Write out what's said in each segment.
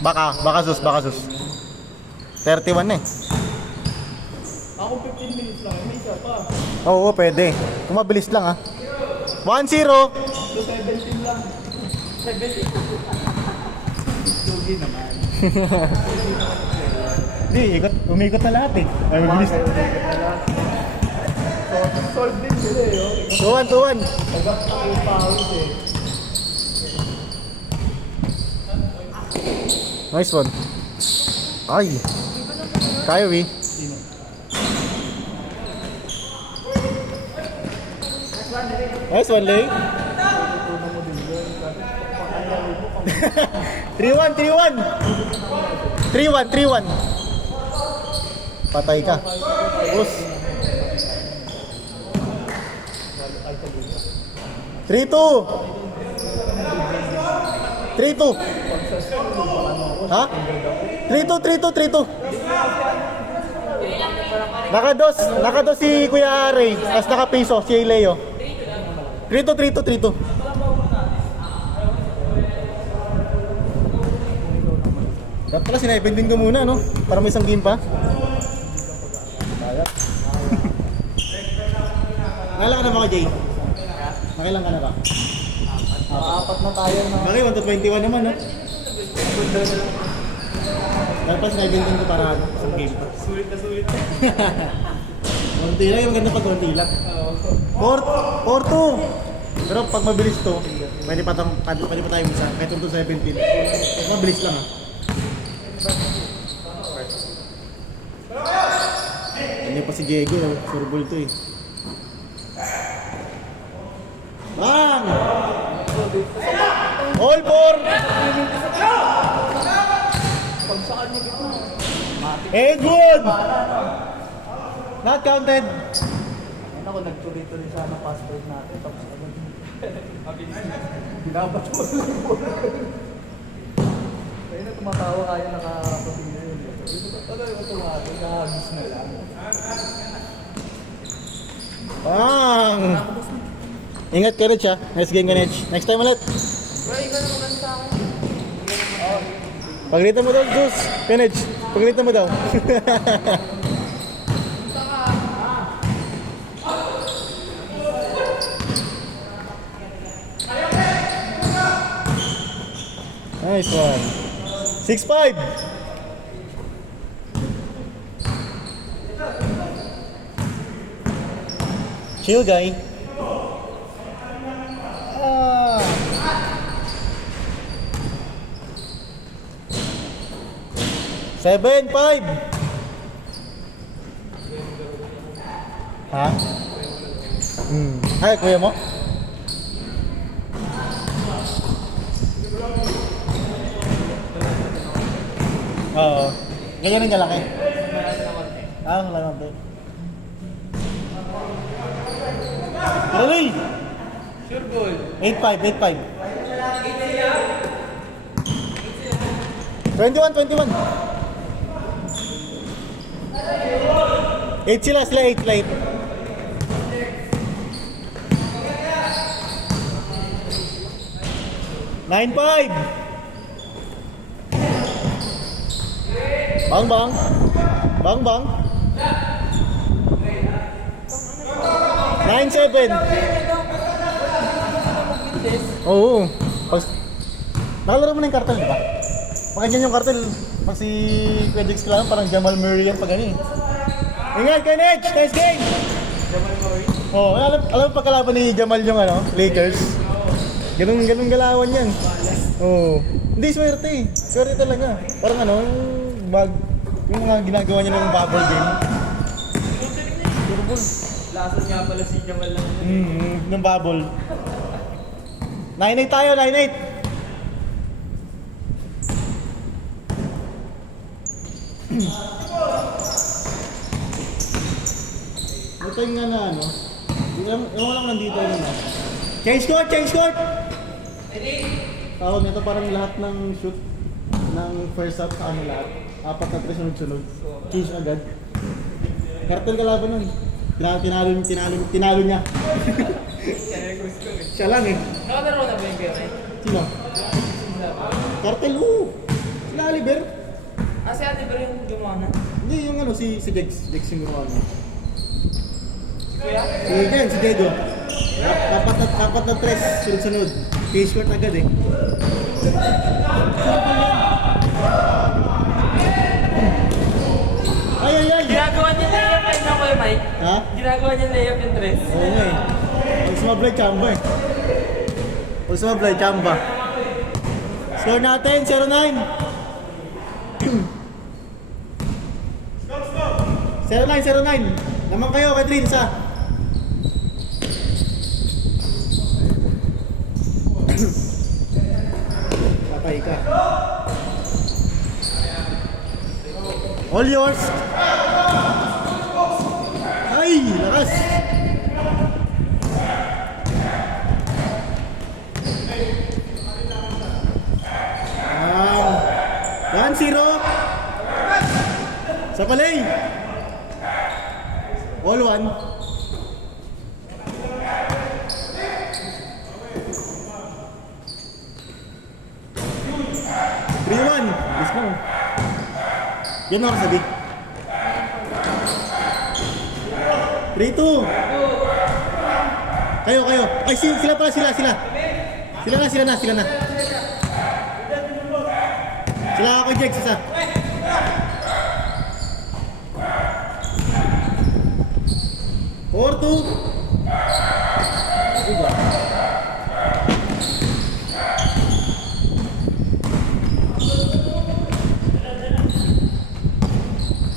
Baka sus. 31 na eh. Ako 15 minutes lang, may isa pa. Oo, pwede. Kung mabilis lang 1-0. So 17 lang. 17. Lugi naman. Di, umikot na lahat eh. Ay, mabilis. So, solve din sila eh. 2-1. Pagkat ako pawis eh. Nice one. Ay. Kyrie. Sino? Nice one, Lay. 3-1. 3-1. Patay ka. Bus. 3-2. Ha? 3-2. Nakados si Kuya Ray. As nakapiso si Leo. 3-2. Dapat pala sinipin ko muna, no? Para may isang game pa. Nakailan ka na ba, Jay? Nakailan ka na ba? Apat na tayo na. Bakit? 1-21 naman, no? Dapat sinipin ko para isang game pa. Sulit na. Konti lang, yung maganda pag konti lang. 4-2. Pero pag mabilis to, pwede pa tayo isa. Kahit 17. Mabilis lang Hindi pa si Diego, surbol to eh. Bang! All for! Pag saan mo dito? Edwood! Not counted. Ako, nagtuloy-tuloy sana password natin. Tapos ano? Binabat ko lang po. Kaya na tumatawa kaya nakakapatingin yun. Ito ba talaga tumatawa? Nakagis na lang. Bang! Ingat ka rin siya. Nice game ka, Nech. Next time ulit. Bro, ikaw na maganda sa akin. Pagalitan mo daw, Zeus. Pinage. Pagalitan mo daw. Nice one. 6-5. Chill, guy. 7-5. Ha? Ay, kuya mo? Oo. Ganyan ka lang eh. Wala naman doon. Tuloy! Sure goal. 8-5. 21. 8 sila 8 late. Bang. 9-7. Oo. Nakalaro mo na yung kartel, di ba? Pag ganyan yung kartel, pag si Pedix lang, parang Jamal Murray yan pag ganyan. Ingat ka, Nech! Nice game! Jamal Murray? Oo, alam pagkalaban ni Jamal yung Lakers? Ganun galawan yan. Oo. Hindi, swerte eh. Swerte talaga. Parang yung mga ginagawa niya ng bubble game. Turbol. Lason nga pala si Jamal lang. Ng bubble. 9-8 tayo, 9-8. Ito yung yung lang nandito yun Change court! Tawag nito parang lahat ng shoot ng first half sa lahat. 4 na 3 sunod-sunod. Change agad. Kartel kalaban nun. Tinalo niya. Kaya gusto eh. Siya lang eh. Nakalaro na ba yung game? Sino? Cartel, oo. Sila Oliver. Ah, si Ate Bro yung gumawa na? Hindi, yung ano, si Jex. Jex yung gumawa niya. Kuya? Si Diego. Apat na tres, sunod-sunod. Case short agad eh. Ay! Ginagawa niya layup yun na Kuya Mike. Ha? Ginagawa niya layup yung tres. Oo nga eh. Pag sumablay, chamba eh. Pag sumablay, chamba. Score natin, 0-9. 0-9. Naman kayo kay Trin, isa. Patay ka. All yours. Ay, lakas. Wow. 1-0. Sa palay. All one. Let's go. Yan ako sabi. 3-2. Kayo. Ay, sila pala, sila. Sila na. Sila ako, Jex, isa. Four, two. Diba?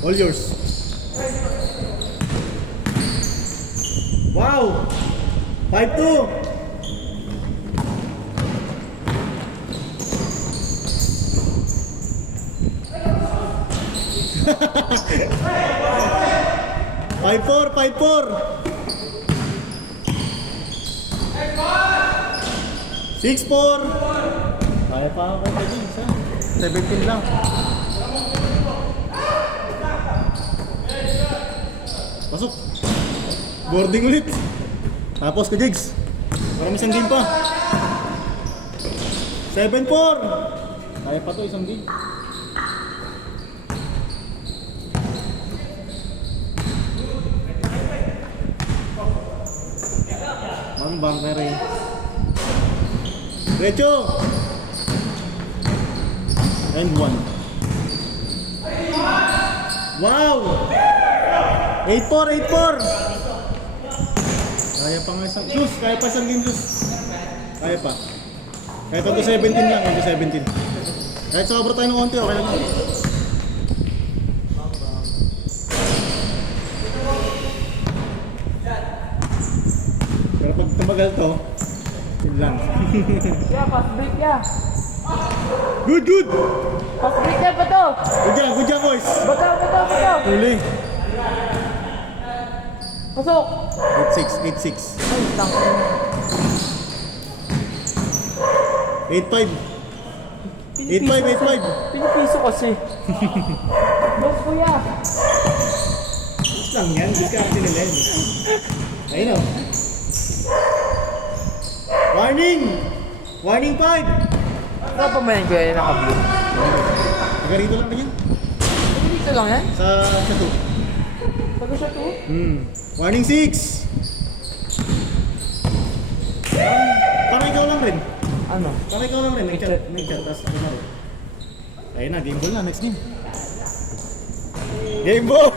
All yours. Wow! 5-2. Five four. 6-4. Kaya pa ako kasi isa. 17 lang. Pasok. Boarding ulit. Tapos ka, Jigs. Parang isang game pa. 7-4. Kaya pa to, isang game. Ang bunker eh. Recho. And 1. Wow! 8-4. Kaya pa nga isang juice. Kaya pa isang game juice. Kaya pa. Kahit ito 17 lang. Ito 17. Kahit sobra tayo ng konti, okay lang. Pero pag tumagal to, yun lang. Yeah, pass break ya. Good! Pass break ya, bato. Good job, boys! Bato. Huli. Pasok. 8-6. Ay, tang. 8-5. Pinipiso kasi. Boss kuya. Lang yan, discarte nila yun. Ayun o. Warning 5! Ano pa man yung kuya yung naka-blue? Taga rito lang yan. Dito lang yan? Sa 2. Tago siya to? Warning 6! Parang ikaw lang rin. Ano? Parang ikaw lang rin. Nag-chat. Tapos ano na rin. Ayun na, game ball na. Next game. Game ball!